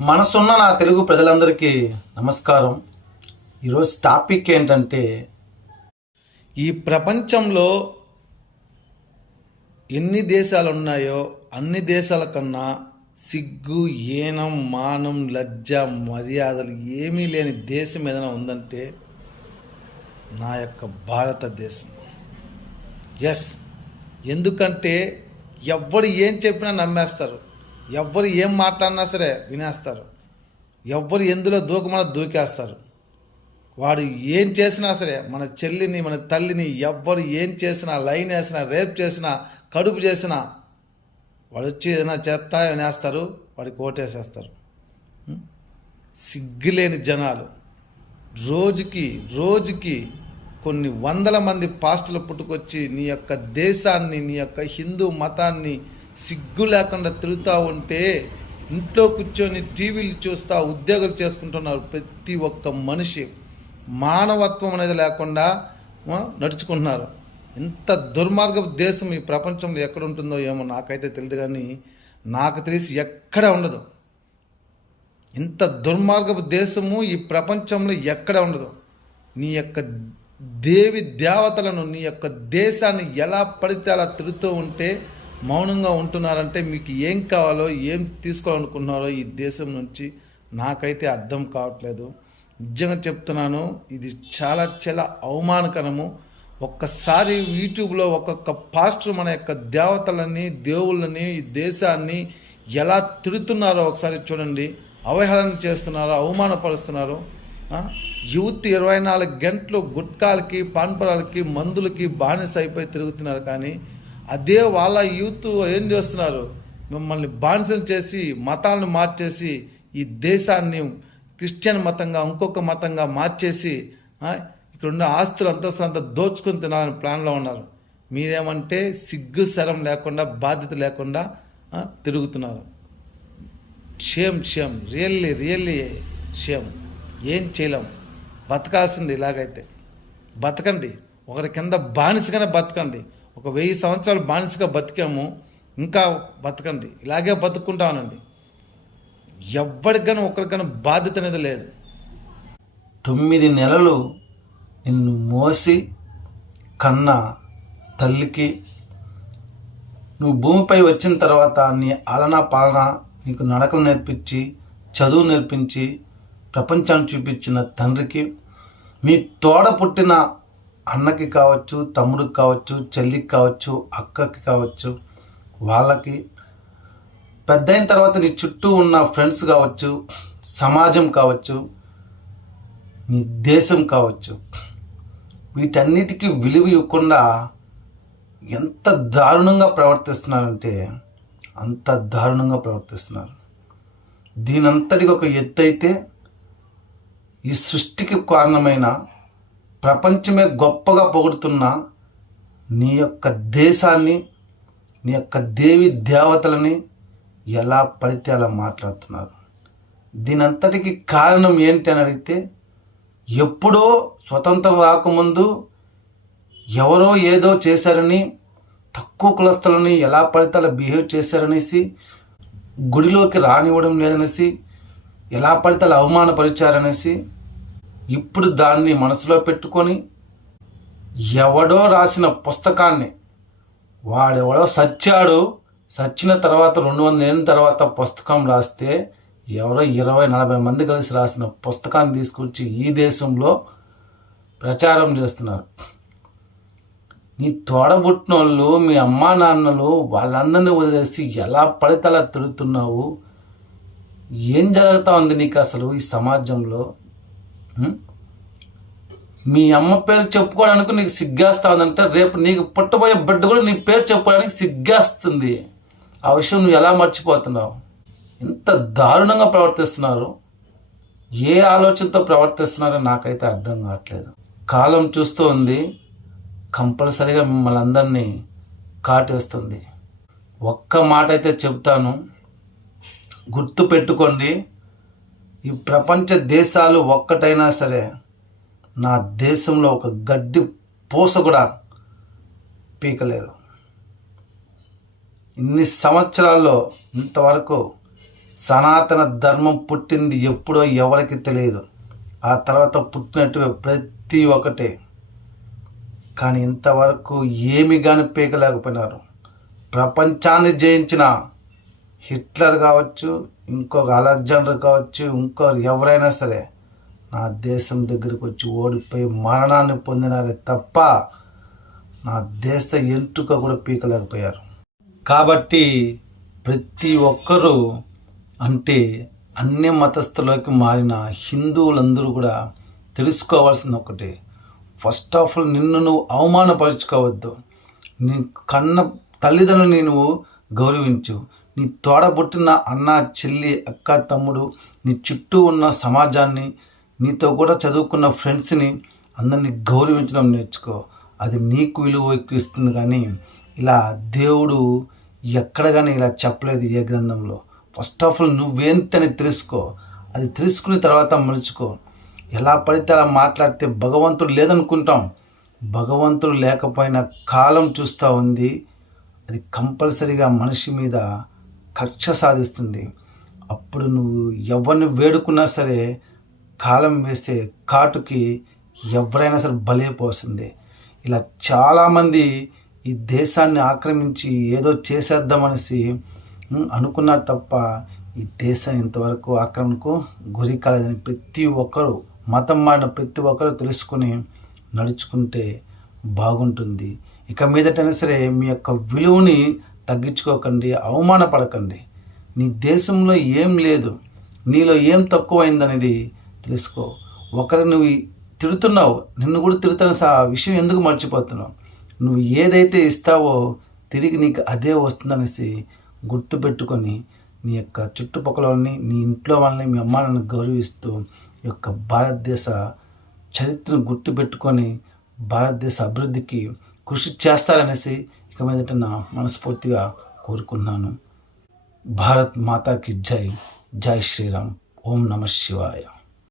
మనసున్న నా తెలుగు ప్రజలందరికీ నమస్కారం. ఈరోజు టాపిక్ ఏంటంటే ఈ ప్రపంచంలో ఎన్ని దేశాలు ఉన్నాయో అన్ని దేశాల కన్నా సిగ్గు ఏనం మానం లజ్జ మర్యాదలు ఏమీ లేని దేశం ఏదైనా ఉందంటే నా యొక్క భారతదేశం. ఎస్ ఎందుకంటే ఎవ్వరు ఏం చెప్పినా నమ్మేస్తారు. ఎవ్వరు ఏం మాట్లాడినా సరే వినేస్తారు. ఎవ్వరు ఎందులో దూకమన దూకేస్తారు. వాడు ఏం చేసినా సరే మన చెల్లిని మన తల్లిని ఎవ్వరు ఏం చేసినా లైన్ వేసినా రేప్ చేసినా కడుపు చేసినా వాడు వచ్చి ఏదైనా చేస్తా వినేస్తారు వాడికి ఓటేసేస్తారు. సిగ్గులేని జనాలు. రోజుకి రోజుకి కొన్ని వందల మంది పాస్టులు పుట్టుకొచ్చి నీ యొక్క దేశాన్ని నీ యొక్క హిందూ మతాన్ని సిగ్గు లేకుండా తిరుగుతూ ఉంటే ఇంట్లో కూర్చొని టీవీలు చూస్తా ఉద్యోగాలు చేసుకుంటున్నారు ప్రతి ఒక్క మనిషి. మానవత్వం అనేది లేకుండా నడుచుకుంటున్నారు. ఇంత దుర్మార్గపు దేశం ఈ ప్రపంచంలో ఎక్కడ ఉంటుందో ఏమో నాకైతే తెలియదు కానీ నాకు తెలిసి ఎక్కడ ఉండదు. ఇంత దుర్మార్గపు దేశము ఈ ప్రపంచంలో ఎక్కడ ఉండదు. నీ యొక్క దేవి దేవతలను నీ యొక్క దేశాన్ని ఎలా పడితే అలా తిరుగుతూ ఉంటే మౌనంగా ఉంటున్నారంటే మీకు ఏం కావాలో ఏం తీసుకోవాలనుకుంటున్నారో ఈ దేశం నుంచి నాకైతే అర్థం కావట్లేదు. నిజంగా చెప్తున్నాను ఇది చాలా చాలా అవమానకరము. ఒక్కసారి యూట్యూబ్లో ఒక్కొక్క పాస్టర్ మన యొక్క దేవతలని దేవుళ్ళని ఈ దేశాన్ని ఎలా తిడుతున్నారో ఒకసారి చూడండి. అవహేళన చేస్తున్నారో అవమానపరుస్తున్నారో. యూత్ ఇరవై నాలుగు గంటలు గుట్కాలకి పాన్పరాలకి మందులకి బానిస అయిపోయి తిరుగుతున్నారు కానీ అదే వాళ్ళ యూత్ ఏం చేస్తున్నారు? మిమ్మల్ని బానిసం చేసి మతాలను మార్చేసి ఈ దేశాన్ని క్రిస్టియన్ మతంగా ఇంకొక మతంగా మార్చేసి ఇక్కడ ఉన్న ఆస్తులు అంతస్తు అంతా దోచుకొని తినాలని ప్లాన్లో ఉన్నారు. మీరేమంటే సిగ్గు శరం లేకుండా బాధ్యత లేకుండా తిరుగుతున్నారు. Shame shame really really shame ఏం చేయలేం. బతకాల్సింది ఇలాగైతే. బతకండి. ఒకరి కింద బానిసగానే బతకండి. ఒక వెయ్యి సంవత్సరాలు బానిసగా బతికాము ఇంకా బతకండి. ఇలాగే బతుకుంటామనండి ఎవ్వరికైనా ఒకరికైనా బాధ్యత అనేది లేదు. తొమ్మిది నెలలు నిన్ను మోసి కన్న తల్లికి నువ్వు భూమిపై వచ్చిన తర్వాత నీ ఆలన పాలన నీకు నడకలు నేర్పించి చదువు నేర్పించి ప్రపంచాన్ని చూపించిన తండ్రికి నీ తోడ పుట్టిన అన్నకి కావచ్చు తమ్ముడికి కావచ్చు చెల్లికి కావచ్చు అక్కకి కావచ్చు వాళ్ళకి పెద్ద అయిన తర్వాత నీ చుట్టూ ఉన్న ఫ్రెండ్స్ కావచ్చు సమాజం కావచ్చు నీ దేశం కావచ్చు వీటన్నిటికీ విలువ ఇవ్వకుండా ఎంత దారుణంగా ప్రవర్తిస్తున్నారంటే అంత దారుణంగా ప్రవర్తిస్తున్నారు. దీనంతటికి ఒక ఎత్తు అయితే ఈ సృష్టికి కారణమైన ప్రపంచమే గొప్పగా పొగుడుతున్న నీ యొక్క దేశాన్ని నీ యొక్క దేవి దేవతలని ఎలా పడితే అలా మాట్లాడుతున్నారు. దీనంతటికి కారణం ఏంటి అని అడిగితే ఎప్పుడో స్వతంత్రం రాకముందు ఎవరో ఏదో చేశారని తక్కువ కులస్తులని ఎలా పడితే అలా బిహేవ్ చేశారనేసి గుడిలోకి రానివ్వడం లేదనేసి ఎలా పడితే అలా అవమానపరిచారనేసి ఇప్పుడు దాన్ని మనసులో పెట్టుకొని ఎవడో రాసిన పుస్తకాన్ని వాడెవడో సచ్చాడు సచ్చిన తర్వాత రెండు వందల ఏళ్ళ తర్వాత పుస్తకం రాస్తే ఎవరో ఇరవై నలభై మంది కలిసి రాసిన పుస్తకాన్ని తీసుకొచ్చి ఈ దేశంలో ప్రచారం చేస్తున్నారు. నీ తోడబుట్టినోళ్ళు మీ అమ్మా నాన్నలు వాళ్ళందరినీ వదిలేసి ఎలా పడితే అలా తిరుగుతున్నావు? ఏం జరుగుతూ ఉంది నీకు అసలు ఈ సమాజంలో? మీ అమ్మ పేరు చెప్పుకోవడానికి నీకు సిగ్గేస్తా ఉందంటే రేపు నీకు పుట్టబోయే బిడ్డ కూడా నీ పేరు చెప్పుకోవడానికి సిగ్గేస్తుంది. ఆ విషయం నువ్వు ఎలా మర్చిపోతున్నావు? ఇంత దారుణంగా ప్రవర్తిస్తున్నారు. ఏ ఆలోచనతో ప్రవర్తిస్తున్నారో నాకైతే అర్థం కావట్లేదు. కాలం చూస్తూ ఉంది. కంపల్సరిగా మిమ్మల్ని అందరినీ కాటేస్తుంది. ఒక్క మాట అయితే చెప్తాను. గుర్తు పెట్టుకోండి. ఈ ప్రపంచ దేశాలు ఒక్కటైనా సరే నా దేశంలో ఒక గడ్డి పూస కూడా పీకలేరు. ఇన్ని సంవత్సరాల్లో ఇంతవరకు సనాతన ధర్మం పుట్టింది ఎప్పుడో ఎవరికి తెలియదు. ఆ తర్వాత పుట్టినట్టు ప్రతి ఒక్కటే. కానీ ఇంతవరకు ఏమి కానీ పీకలేకపోయినారు. ప్రపంచాన్ని జయించిన హిట్లర్ కావచ్చు ఇంకొక అలెగ్జాండర్ కావచ్చు ఇంకొకరు ఎవరైనా సరే నా దేశం దగ్గరికి వచ్చి ఓడిపోయి మరణాన్ని పొందినారే తప్ప నా దేశ ఎంటుక కూడా పీకలేకపోయారు. కాబట్టి ప్రతి ఒక్కరూ అంటే అన్ని మతస్థులోకి మారిన హిందువులందరూ కూడా తెలుసుకోవాల్సింది ఒకటి. ఫస్ట్ ఆఫ్ ఆల్ నిన్ను నువ్వు అవమానపరుచుకోవద్దు. నీ కన్న తల్లిదండ్రులు నువ్వు గౌరవించు. నీ తోడబుట్టిన అన్న చెల్లి అక్క తమ్ముడు నీ చుట్టూ ఉన్న సమాజాన్ని నీతో కూడా చదువుకున్న ఫ్రెండ్స్ని అందరినీ గౌరవించడం నేర్చుకో. అది నీకు విలువ ఎక్కువ ఇస్తుంది కానీ ఇలా దేవుడు ఎక్కడ కానీ ఇలా చెప్పలేదు ఏ గ్రంథంలో. ఫస్ట్ ఆఫ్ ఆల్ నువ్వేంటని తెలుసుకో. అది తెలుసుకున్న తర్వాత మలుచుకో. ఎలా పడితే అలా మాట్లాడితే భగవంతుడు లేదనుకుంటాం. భగవంతుడు లేకపోయినా కాలం చూస్తూ ఉంది. అది కంపల్సరీగా మనిషి మీద కక్ష సాధిస్తుంది. అప్పుడు నువ్వు ఎవరిని వేడుకున్నా సరే కాలం వేసే కాటుకి ఎవరైనా సరే బలైపోతుంది ఇలా చాలామంది ఈ దేశాన్ని ఆక్రమించి ఏదో చేసేద్దామనేసి అనుకున్నారు తప్ప ఈ దేశం ఇంతవరకు ఆక్రమణకు గురి కాలేదని ప్రతి ఒక్కరు మతం మారిన ప్రతి ఒక్కరు తెలుసుకుని నడుచుకుంటే బాగుంటుంది. ఇక మీదటైనా సరే మీ యొక్క విలువని తగ్గించుకోకండి అవమానపడకండి. నీ దేశంలో ఏం లేదు నీలో ఏం తక్కువైందనేది తెలుసుకో. ఒకరు నువ్వు తిడుతున్నావు నిన్ను కూడా తిడుతున్న సా విషయం ఎందుకు మర్చిపోతున్నావు? నువ్వు ఏదైతే ఇస్తావో తిరిగి నీకు అదే వస్తుందనేసి గుర్తుపెట్టుకొని నీ యొక్క చుట్టుపక్కల వాళ్ళని నీ ఇంట్లో వాళ్ళని మీ అమ్మ గౌరవిస్తూ ఈ యొక్క భారతదేశ చరిత్రను గుర్తుపెట్టుకొని భారతదేశ అభివృద్ధికి కృషి చేస్తారనేసి ఇక మీదట నా మనస్ఫూర్తిగా కోరుకున్నాను. భారత్ మాతాకి జై. జై శ్రీరామ్. ఓం నమ శివాయ.